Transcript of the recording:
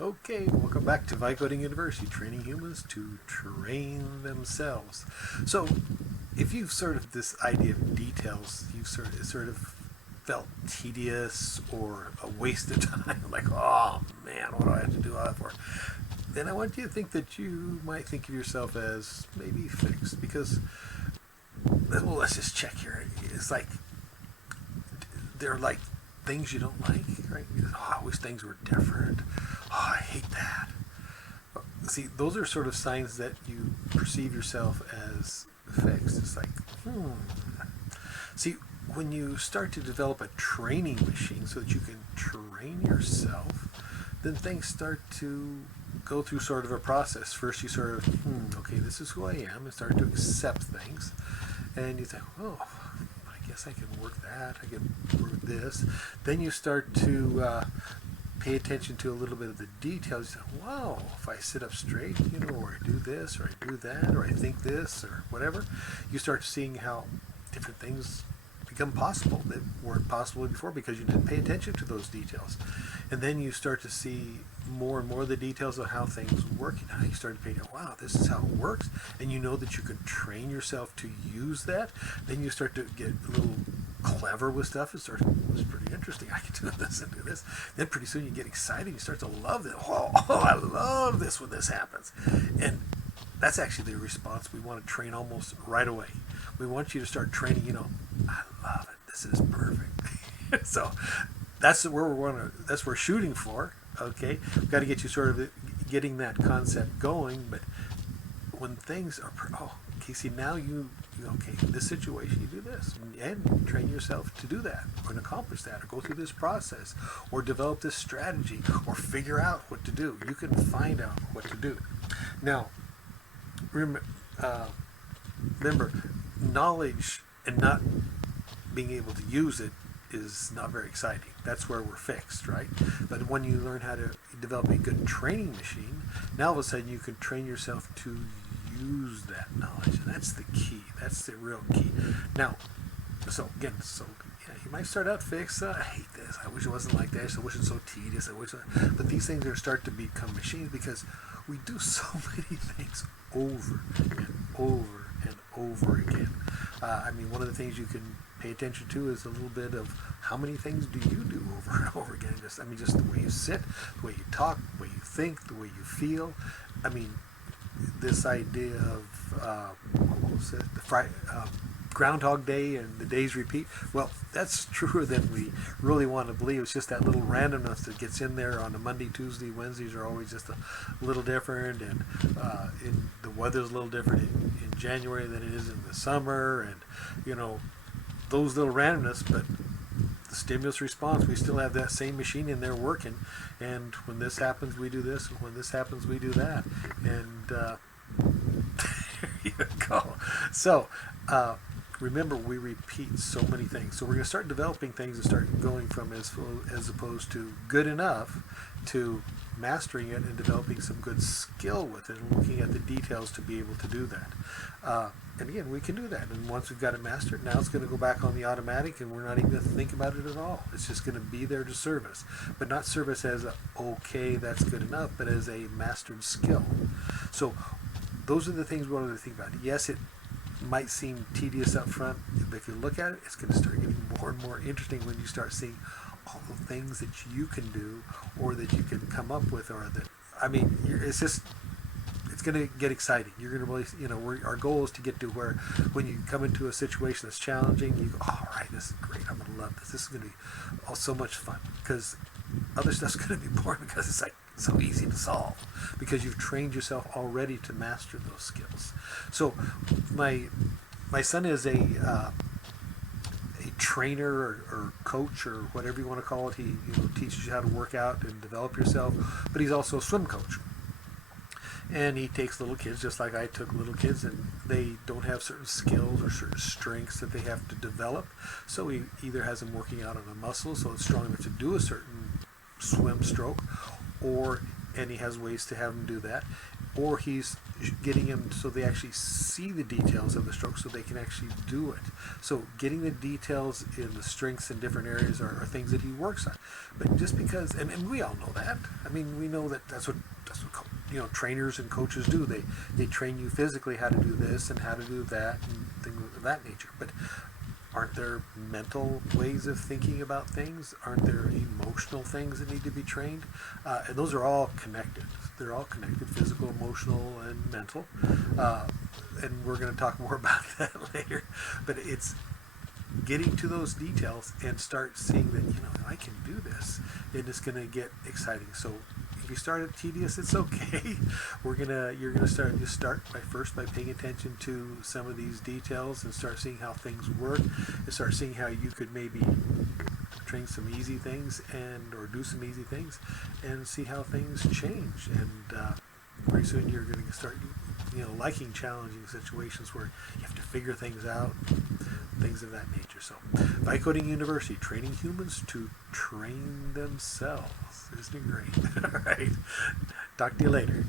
Okay, welcome back to Vicoding University, training humans to train themselves. So, if you've sort of this idea of details, you've sort of felt tedious or a waste of time, like, oh man, what do I have to do all that for? Then I want you to think that you might think of yourself as maybe fixed, because well, let's just check here. It's like they're like things you don't like, right? Oh, I wish things were different. Oh, I hate that. See, those are sort of signs that you perceive yourself as fixed. It's like, See, when you start to develop a training machine so that you can train yourself, then things start to go through sort of a process. First, you sort of, okay, this is who I am, and start to accept things. And you think, oh, I guess I can work that. I can work this. Then you start to pay attention to a little bit of the details. You say, wow, if I sit up straight, or I do this, or I do that, or I think this, or whatever, you start seeing how different things become possible that weren't possible before because you didn't pay attention to those details. And then you start to see more and more of the details of how things work, and how you start to pay attention, wow, this is how it works, and you know that you can train yourself to use that. Then you start to get a little clever with stuff. It starts, it's pretty interesting, I can do this and do this. Then pretty soon you get excited, you start to love it. Oh, I love this when this happens. And that's actually the response we want to train almost right away. We want you to start training, I love it, this is perfect. So that's where that's what we're shooting for. Okay, we've got to get you sort of getting that concept going. But when things are, okay, see, now you okay, in this situation you do this, and train yourself to do that, or accomplish that, or go through this process, or develop this strategy, or figure out what to do. You can find out what to do. Now, remember, knowledge and not being able to use it is not very exciting. That's where we're fixed, right? But when you learn how to develop a good training machine, now all of a sudden you can train yourself to use that knowledge, and that's the key. That's the real key. Now, you might start out fixed. I hate this. I wish it wasn't like this. I wish it's so tedious. But these things are start to become machines because we do so many things over and over and over again. One of the things you can pay attention to is a little bit of how many things do you do over and over again. Just the way you sit, the way you talk, the way you think, the way you feel. This idea of what was it? Groundhog Day and the days repeat. Well, that's truer than we really want to believe. It's just that little randomness that gets in there on a Monday, Tuesday, Wednesdays are always just a little different, and the weather's a little different in January than it is in the summer, and those little randomness, but the stimulus response, we still have that same machine in there working, and when this happens we do this, and when this happens we do that, and there you go. So remember, we repeat so many things, so we're going to start developing things and start going from as opposed to good enough to mastering it and developing some good skill with it and looking at the details to be able to do that. And again, we can do that. And once we've got it mastered, now it's going to go back on the automatic, and we're not even going to think about it at all. It's just going to be there to serve us. But not serve us as okay, that's good enough, but as a mastered skill. So those are the things we wanted to think about. Yes, it might seem tedious up front, but if you look at it, it's going to start getting more and more interesting when you start seeing all the things that you can do, or that you can come up with, or that, it's going to get exciting. You're going to really, our goal is to get to where when you come into a situation that's challenging, you go, all right, this is great. I'm going to love this. This is going to be so much fun, because other stuff's going to be boring because it's like so easy to solve, because you've trained yourself already to master those skills. So my son is a trainer or coach or whatever you want to call it. He teaches you how to work out and develop yourself, but he's also a swim coach. And he takes little kids just like I took little kids, and they don't have certain skills or certain strengths that they have to develop. So he either has them working out on a muscle so it's strong enough to do a certain swim stroke, and he has ways to have them do that, or he's getting them so they actually see the details of the stroke so they can actually do it. So getting the details in the strengths in different areas are things that he works on. But just because, and we all know that. I mean, we know that that's what trainers and coaches do. They train you physically how to do this and how to do that and things of that nature. But aren't there mental ways of thinking about things? Aren't there emotional things that need to be trained? And those are all connected. They're all connected, physical, emotional, and mental. And we're going to talk more about that later. But it's getting to those details and start seeing that, I can do this. And it's going to get exciting. So if you start at tedious, it's okay. You're gonna start by paying attention to some of these details and start seeing how things work, and start seeing how you could maybe train some easy things or do some easy things, and see how things change. And pretty soon you're gonna start liking challenging situations where you have to figure things out, things of that nature. So, Vibe Coding University, training humans to train themselves. Isn't it great? All right. Talk to you later.